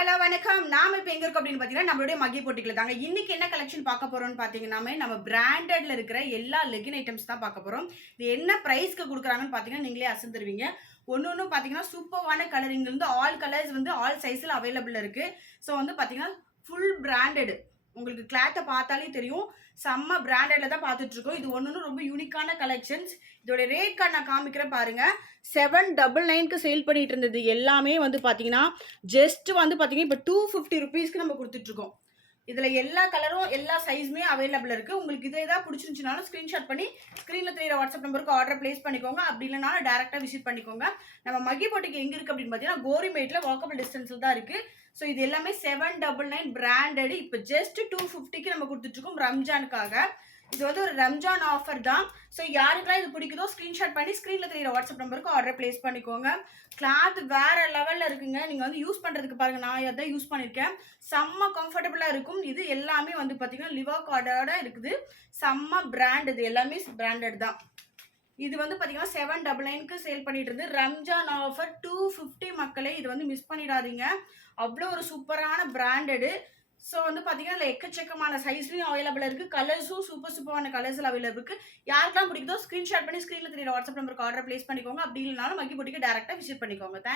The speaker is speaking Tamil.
ஹலோ வணக்கம். நாம இப்ப எங்க இருக்கோம் அப்படின்னு பாத்தீங்கன்னா நம்மளுடைய மகி போட்டிக்கல தாங்க. இன்னைக்கு என்ன கலெக்ஷன் பார்க்க போறோம்னு பாத்தீங்கன்னா நம்ம பிராண்டட்ல இருக்கிற எல்லா லெகின் ஐட்டம்ஸ் தான் பார்க்க போறோம். இது என்ன பிரைஸ்க்கு கொடுக்குறாங்கன்னு பாத்தீங்கன்னா நீங்களே அசந்துருவீங்க. ஒன்னு பாத்தீங்கன்னா சூப்பரான கலரிங் இருந்து ஆல் கலர்ஸ் வந்து ஆல் சைஸ்ல அவைலபிள் இருக்கு. ஸோ வந்து பாத்தீங்கன்னா ஃபுல் பிராண்டட். உங்களுக்கு கிளாத்தை பார்த்தாலே தெரியும். செம்ம பிராண்டட்ல தான் பார்த்துட்டு இருக்கோம். இது ஒன்னு ரொம்ப யூனிக்கான கலெக்ஷன்ஸ். இதோட ரேட் கார்டு நான் காமிக்கிறேன் பாருங்க. 799க்கு சேல் பண்ணிட்டு இருந்தது எல்லாமே வந்து பாத்தீங்கன்னா ஜஸ்ட் வந்து பாத்தீங்கன்னா இப்போ 250 ருபீஸ்க்கு நம்ம கொடுத்துட்டு இருக்கோம். இதுல எல்லா கலரும் எல்லா சைஸுமே அவைலபிள் இருக்கு. உங்களுக்கு இதே தான் பிடிச்சிருந்துச்சுனாலும் ஸ்கிரீன்ஷாட் பண்ணி ஸ்கிரீன்ல தெரியுற வாட்ஸ்அப் நம்பருக்கு ஆர்டர் பிளேஸ் பண்ணிக்கோங்க. அப்படி இல்லைனாலும் டேரக்டா விசிட் பண்ணிக்கோங்க. நம்ம மகி போட்டிக்கு எங்க இருக்கு அப்படின்னு பாத்தீங்கன்னா கோரிமேட்ல வாக்கபிள் டிஸ்டன்ஸ்ல தான் இருக்கு. ஸோ இது எல்லாமே 799 பிராண்டட். இப்போ ஜஸ்ட் 250க்கு நம்ம கொடுத்துட்டு இருக்கோம் ரம்ஜானுக்காக. இது வந்து ஒரு ரம்ஜான் ஆஃபர் தான். ஸோ யாருக்கெல்லாம் இது பிடிக்குதோ ஸ்க்ரீன்ஷாட் பண்ணி ஸ்க்ரீனில் தெரியுற வாட்ஸ்அப் நம்பருக்கு ஆர்டர் பிளேஸ் பண்ணிக்கோங்க. கிளாத் வேற லெவலில் இருக்குங்க. நீங்கள் வந்து யூஸ் பண்ணுறதுக்கு பாருங்கள். நான் அதை யூஸ் பண்ணியிருக்கேன். செம்ம கம்ஃபர்டபுளாக இருக்கும். இது எல்லாமே வந்து பார்த்தீங்கன்னா லிவா கார்டோட இருக்குது. செம்ம பிராண்ட். இது எல்லாமே பிராண்டட் தான். இது வந்து பார்த்தீங்கன்னா 799க்கு சேல் பண்ணிட்டு இருந்து ரம்ஜான் ஆஃபர் 250 மக்களே. இது வந்து மிஸ் பண்ணிடாதீங்க. அவ்வளோ ஒரு சூப்பரான பிராண்டடு. ஸோ வந்து பார்த்தீங்கன்னா இதில் எக்கச்சக்கமான சைஸ்லையும் அவைலபிள் இருக்குது. கலர்ஸும் சூப்பரான கலர்ஸில் அவைலபிள் இருக்குது. யாருக்கெல்லாம் பிடிக்குதோ ஸ்க்ரீன்ஷாட் பண்ணி ஸ்க்ரீனில் தெரியுற வாட்ஸ்அப் நம்பருக்கு ஆர்டர் பிளேஸ் பண்ணிக்கோங்க. அப்படி இல்லைனாலும் மகி போட்டிக்கு டேரெக்டாக விசிட் பண்ணிக்கோங்க.